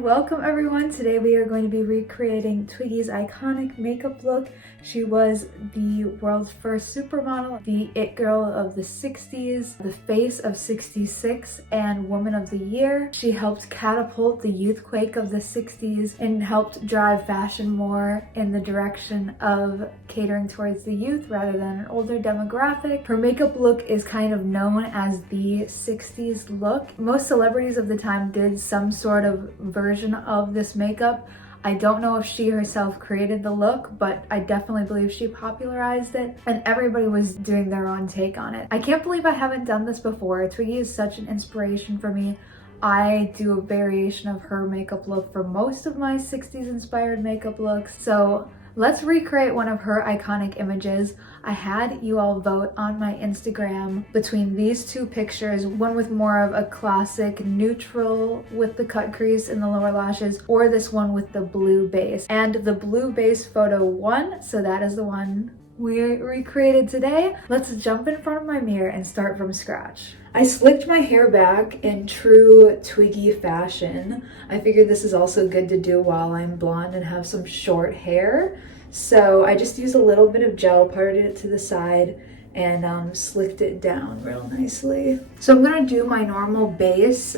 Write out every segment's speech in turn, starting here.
and welcome everyone. Today we are going to be recreating Twiggy's iconic makeup look. She was the world's first supermodel, the it girl of the 60s, the face of 66, and woman of the year. She helped catapult the youthquake of the 60s and helped drive fashion more in the direction of catering towards the youth rather than an older demographic. Her makeup look is kind of known as the 60s look. Most celebrities of the time did some sort of version of this makeup. I don't know if she herself created the look, but I definitely believe she popularized it, and everybody was doing their own take on it. I can't believe I haven't done this before. Twiggy is such an inspiration for me. I do a variation of her makeup look for most of my 60s inspired makeup looks, so let's recreate one of her iconic images. I had you all vote on my Instagram between these two pictures, one with more of a classic neutral with the cut crease in the lower lashes, or this one with the blue base. And the blue base photo won, so that is the one we recreated today. Let's jump in front of my mirror and start from scratch. I slicked my hair back in true Twiggy fashion. I figured this is also good to do while I'm blonde and have some short hair. So I just used a little bit of gel, parted it to the side, and slicked it down real nicely. So I'm gonna do my normal base.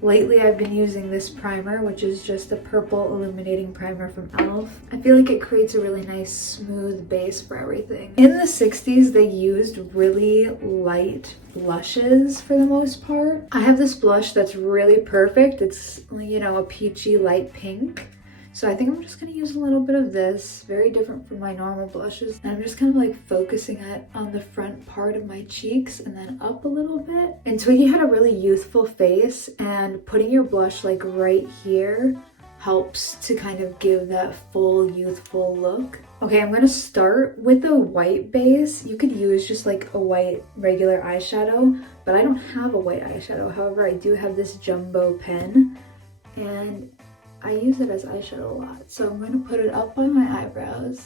Lately I've been using this primer, which is just a purple illuminating primer from e.l.f. I feel like it creates a really nice smooth base for everything. In the 60s, they used really light blushes for the most part. I have this blush that's really perfect. It's, you know, a peachy light pink. So I think I'm just gonna use a little bit of this, very different from my normal blushes. And I'm just kind of like focusing it on the front part of my cheeks and then up a little bit. And Twiggy had a really youthful face, and putting your blush like right here helps to kind of give that full youthful look. Okay, I'm gonna start with a white base. You could use just like a white regular eyeshadow, but I don't have a white eyeshadow. However, I do have this jumbo pen, and I use it as eyeshadow a lot. So I'm going to put it up by my eyebrows.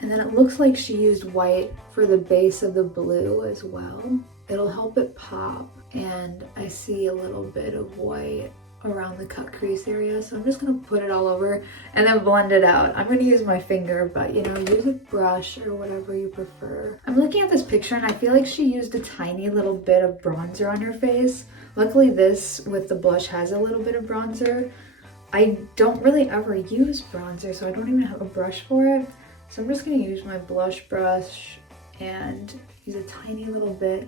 And then it looks like she used white for the base of the blue as well. It'll help it pop. And I see a little bit of white around the cut crease area. So I'm just going to put it all over and then blend it out. I'm going to use my finger, but you know, use a brush or whatever you prefer. I'm looking at this picture and I feel like she used a tiny little bit of bronzer on her face. Luckily this with the blush has a little bit of bronzer. I don't really ever use bronzer, so I don't even have a brush for it. So I'm just gonna use my blush brush and use a tiny little bit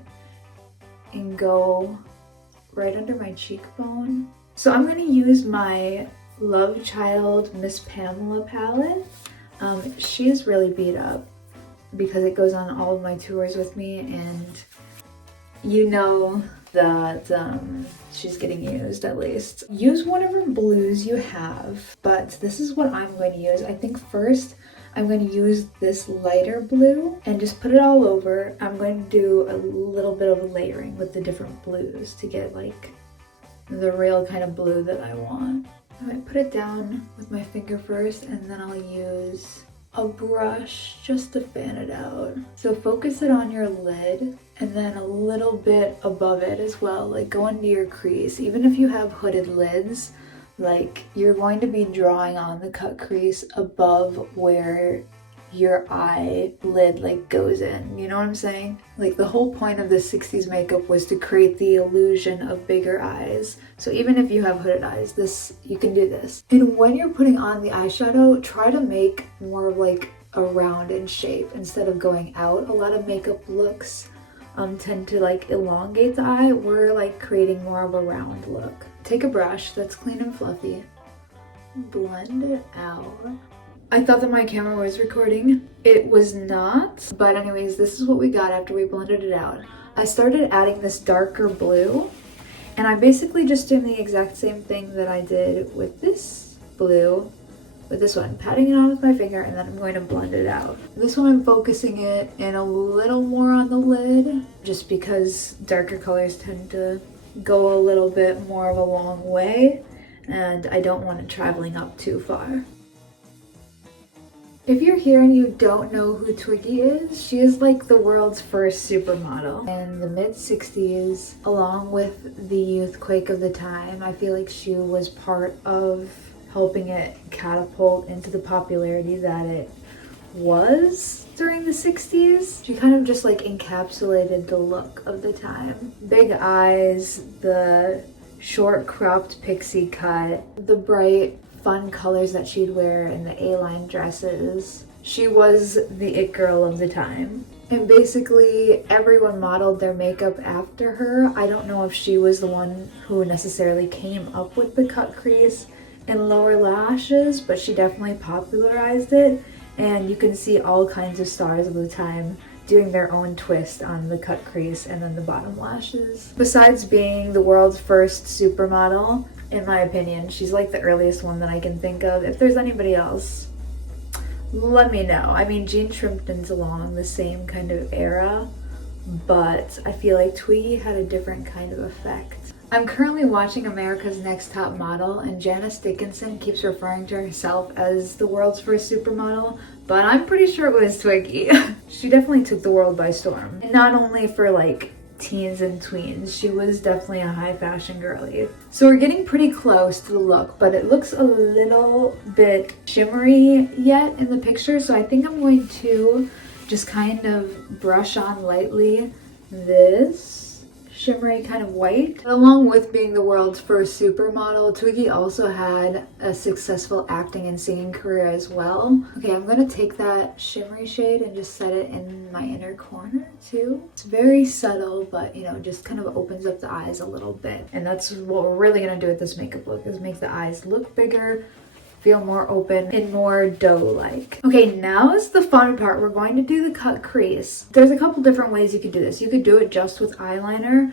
and go right under my cheekbone. So I'm gonna use my Love Child Miss Pamela palette. She's really beat up because it goes on all of my tours with me, and you know that she's getting used at least. Use whatever blues you have, but this is what I'm going to use. I think first I'm going to use this lighter blue and just put it all over. I'm going to do a little bit of layering with the different blues to get like the real kind of blue that I want. I might put it down with my finger first, and then I'll use a brush just to fan it out. So focus it on your lid and then a little bit above it as well, like go into your crease. Even if you have hooded lids, like you're going to be drawing on the cut crease above where your eyelid like goes in, you know what I'm saying? Like the whole point of the 60s makeup was to create the illusion of bigger eyes. So even if you have hooded eyes, you can do this. And when you're putting on the eyeshadow, try to make more of like a rounded shape instead of going out. A lot of makeup looks tend to like elongate the eye. We're like creating more of a round look. Take a brush that's clean and fluffy, blend it out. I thought that my camera was recording. It was not, but anyways, this is what we got after we blended it out. I started adding this darker blue, and I'm basically just doing the exact same thing that I did with this blue, with this one, patting it on with my finger, and then I'm going to blend it out. This one I'm focusing it in a little more on the lid, just because darker colors tend to go a little bit more of a long way, and I don't want it traveling up too far. If you're here and you don't know who Twiggy is, she is like the world's first supermodel. In the mid-60s, along with the youthquake of the time, I feel like she was part of helping it catapult into the popularity that it was during the 60s. She kind of just like encapsulated the look of the time. Big eyes, the short cropped pixie cut, the bright fun colors that she'd wear in the A-line dresses. She was the it girl of the time. And basically everyone modeled their makeup after her. I don't know if she was the one who necessarily came up with the cut crease and lower lashes, but she definitely popularized it. And you can see all kinds of stars of the time doing their own twist on the cut crease and then the bottom lashes. Besides being the world's first supermodel, in my opinion, she's like the earliest one that I can think of. If there's anybody else, let me know. I mean, Jean Shrimpton's along the same kind of era, but I feel like Twiggy had a different kind of effect. I'm currently watching America's Next Top Model, and Janice Dickinson keeps referring to herself as the world's first supermodel, but I'm pretty sure it was Twiggy. She definitely took the world by storm. And not only for like teens and tweens, she was definitely a high fashion girly. So we're getting pretty close to the look, but it looks a little bit shimmery yet in the picture, so I think I'm going to just kind of brush on lightly this shimmery kind of white. Along with being the world's first supermodel, Twiggy also had a successful acting and singing career as well. Okay, I'm gonna take that shimmery shade and just set it in my inner corner too. It's very subtle, but you know, just kind of opens up the eyes a little bit. And that's what we're really gonna do with this makeup look, is make the eyes look bigger, feel more open and more dough-like. Okay, now is the fun part. We're going to do the cut crease. There's a couple different ways you could do this. You could do it just with eyeliner,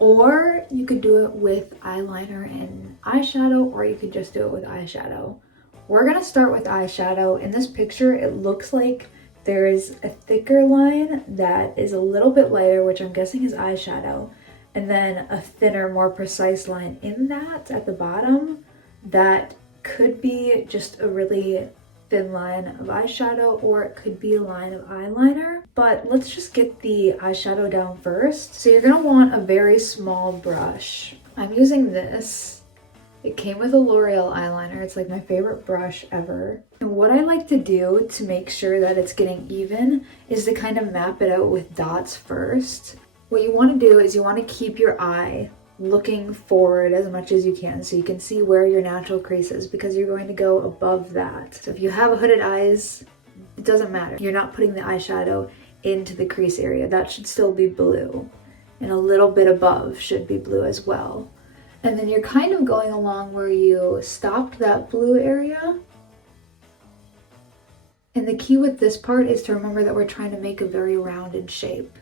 or you could do it with eyeliner and eyeshadow, or you could just do it with eyeshadow. We're gonna start with eyeshadow. In this picture, it looks like there is a thicker line that is a little bit lighter, which I'm guessing is eyeshadow, and then a thinner, more precise line in that at the bottom that could be just a really thin line of eyeshadow, or it could be a line of eyeliner. But let's just get the eyeshadow down first. So you're gonna want a very small brush. I'm using this. It came with a L'Oreal eyeliner. It's like my favorite brush ever. And what I like to do to make sure that it's getting even is to kind of map it out with dots first. What you want to do is you want to keep your eye looking forward as much as you can so you can see where your natural crease is, because you're going to go above that. So if you have hooded eyes, it doesn't matter. You're not putting the eyeshadow into the crease area. That should still be blue, and a little bit above should be blue as well. And then you're kind of going along where you stopped that blue area. And the key with this part is to remember that we're trying to make a very rounded shape.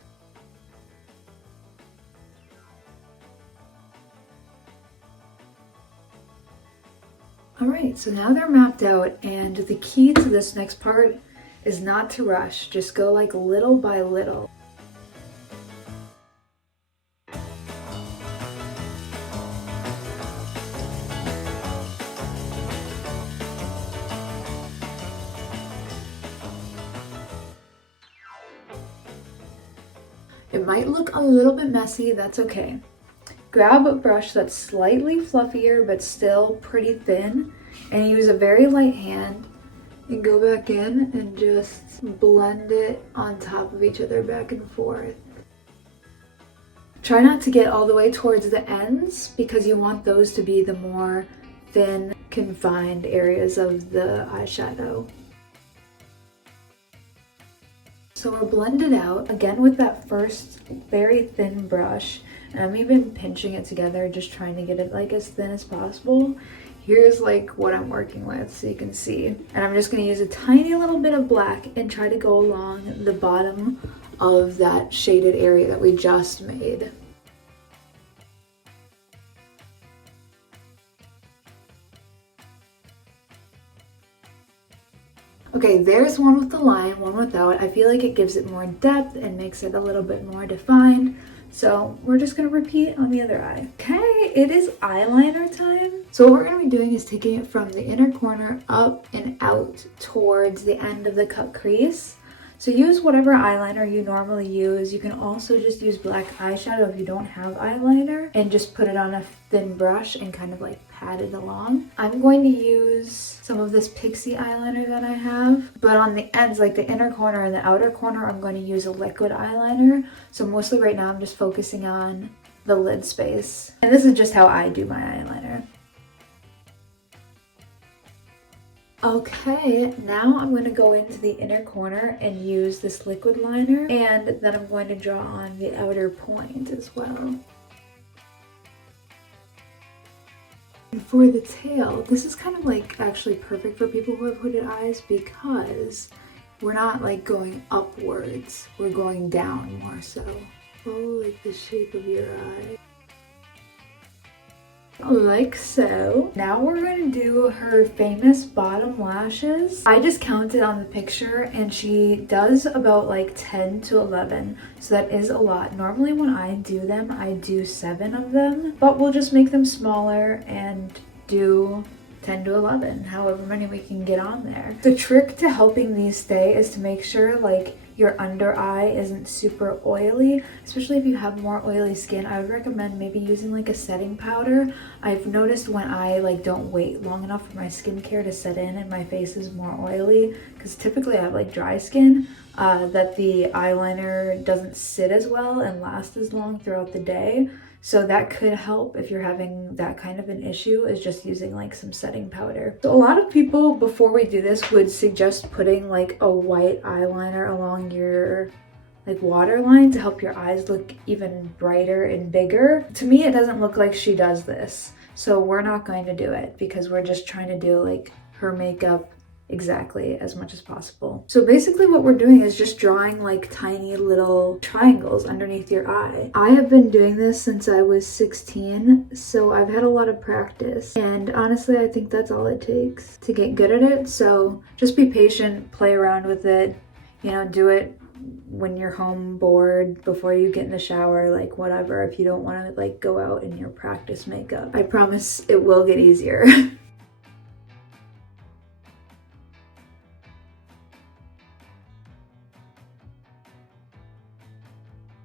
Alright, so now they're mapped out, and the key to this next part is not to rush, just go like little by little. It might look a little bit messy, that's okay. Grab a brush that's slightly fluffier but still pretty thin, and use a very light hand and go back in and just blend it on top of each other back and forth. Try not to get all the way towards the ends, because you want those to be the more thin, confined areas of the eyeshadow. So we're blended out again with that first very thin brush, and I'm even pinching it together, just trying to get it like as thin as possible. Here's like what I'm working with so you can see. And I'm just gonna use a tiny little bit of black and try to go along the bottom of that shaded area that we just made. Okay, there's one with the line, one without. I feel like it gives it more depth and makes it a little bit more defined. So we're just gonna repeat on the other eye. Okay, it is eyeliner time. So what we're going to be doing is taking it from the inner corner up and out towards the end of the cut crease. So use whatever eyeliner you normally use. You can also just use black eyeshadow if you don't have eyeliner and just put it on a thin brush and kind of like pat it along. I'm going to use some of this Pixie eyeliner that I have, but on the ends, like the inner corner and the outer corner, I'm going to use a liquid eyeliner. So mostly right now I'm just focusing on the lid space. And this is just how I do my eyeliner. Okay, now I'm going to go into the inner corner and use this liquid liner, and then I'm going to draw on the outer point as well. And for the tail, this is kind of like actually perfect for people who have hooded eyes because we're not like going upwards, we're going down more so. Follow like the shape of your eye. Like so. Now we're going to do her famous bottom lashes. I just counted on the picture and she does about like 10 to 11. So that is a lot. Normally when I do them, I do 7 of them, but we'll just make them smaller and do 10 to 11, however many we can get on there. The trick to helping these stay is to make sure like your under eye isn't super oily, especially if you have more oily skin. I would recommend maybe using like a setting powder. I've noticed when I like don't wait long enough for my skincare to set in and my face is more oily, because typically I have like dry skin, that the eyeliner doesn't sit as well and last as long throughout the day. So that could help if you're having that kind of an issue, is just using like some setting powder. So a lot of people before we do this would suggest putting like a white eyeliner along your like waterline to help your eyes look even brighter and bigger. To me, it doesn't look like she does this. So we're not going to do it because we're just trying to do like her makeup exactly as much as possible. So basically what we're doing is just drawing like tiny little triangles underneath your eye. I have been doing this since I was 16, so I've had a lot of practice, and honestly I think that's all it takes to get good at it. So just be patient, play around with it, you know, do it when you're home bored, before you get in the shower, like whatever, if you don't want to like go out in your practice makeup. I promise it will get easier.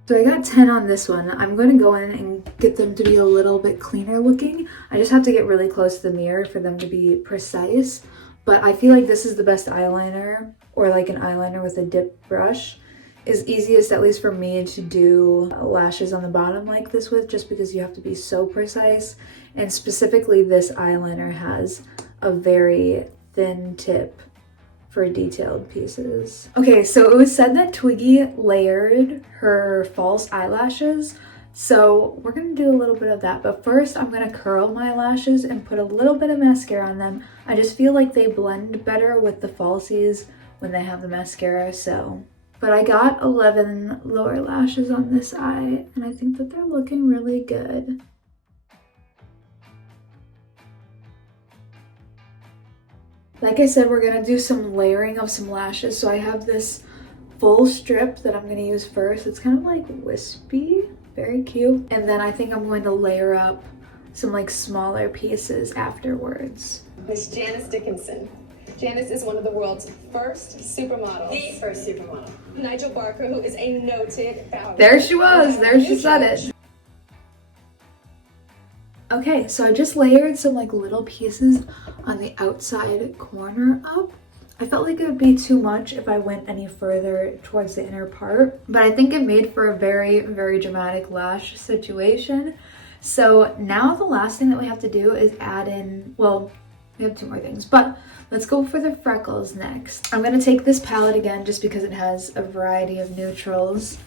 So I got 10 on this one. I'm going to go in and get them to be a little bit cleaner looking. I just have to get really close to the mirror for them to be precise. But I feel like this is the best eyeliner, or like an eyeliner with a dip brush, is easiest, at least for me, to do lashes on the bottom like this with, just because you have to be so precise. And specifically this eyeliner has a very thin tip for detailed pieces. Okay, so it was said that Twiggy layered her false eyelashes, so we're gonna do a little bit of that. But first I'm gonna curl my lashes and put a little bit of mascara on them. I just feel like they blend better with the falsies when they have the mascara. So, but I got 11 lower lashes on this eye and I think that they're looking really good. Like I said, we're gonna do some layering of some lashes. So I have this full strip that I'm gonna use first. It's kind of like wispy, very cute. And then I think I'm going to layer up some like smaller pieces afterwards. Miss Janice Dickinson. Janice is one of the world's first supermodels. The first supermodel. Nigel Barker, who is a noted ballet. There she was, there she said it. Okay, so I just layered some like little pieces on the outside corner up. I felt like it would be too much if I went any further towards the inner part, but I think it made for a very, very dramatic lash situation. So now the last thing that we have to do is add in, well, we have 2 more things, but let's go for the freckles next. I'm gonna take this palette again just because it has a variety of neutrals.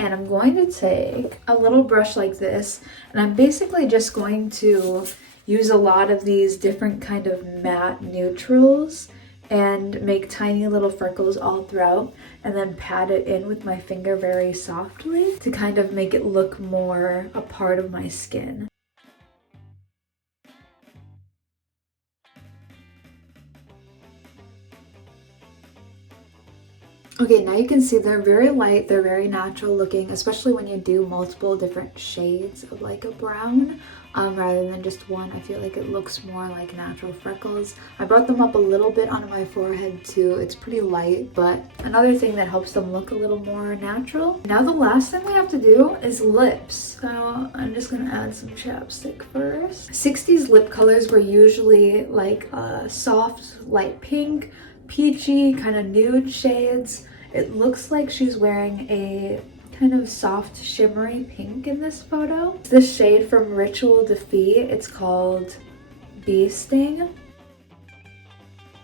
And I'm going to take a little brush like this, and I'm basically just going to use a lot of these different kind of matte neutrals and make tiny little freckles all throughout, and then pat it in with my finger very softly to kind of make it look more a part of my skin. Okay, now you can see they're very light, they're very natural looking, especially when you do multiple different shades of like a brown rather than just one. I feel like it looks more like natural freckles. I brought them up a little bit onto my forehead too. It's pretty light, but another thing that helps them look a little more natural. Now the last thing we have to do is lips. So I'm just gonna add some chapstick first. 60s lip colors were usually like soft, light pink, peachy, kind of nude shades. It looks like she's wearing a kind of soft shimmery pink in this photo. It's this shade from Ritual Defeat. It's called Bee Sting.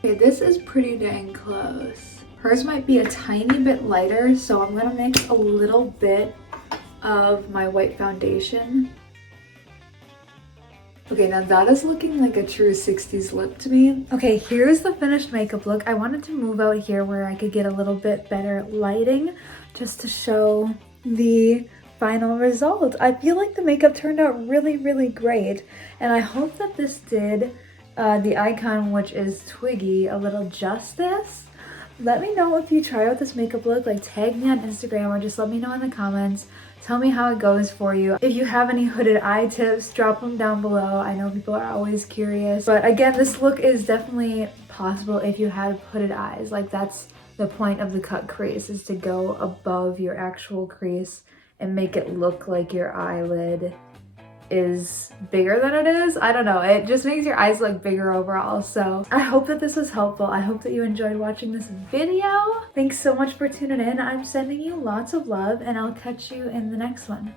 Okay, this is pretty dang close. Hers might be a tiny bit lighter, so I'm gonna mix a little bit of my white foundation. Okay, now that is looking like a true 60s lip to me. Okay, here's the finished makeup look. I wanted to move out here where I could get a little bit better lighting just to show the final result. I feel like the makeup turned out really, really great. And I hope that this did the icon, which is Twiggy, a little justice. Let me know if you try out this makeup look, like tag me on Instagram or just let me know in the comments. Tell me how it goes for you. If you have any hooded eye tips, drop them down below. I know people are always curious. But again, this look is definitely possible if you had hooded eyes. Like that's the point of the cut crease, is to go above your actual crease and make it look like your eyelid is bigger than it is. I don't know, it just makes your eyes look bigger overall. So I hope that this was helpful. I hope that you enjoyed watching this video. Thanks so much for tuning in. I'm sending you lots of love and I'll catch you in the next one.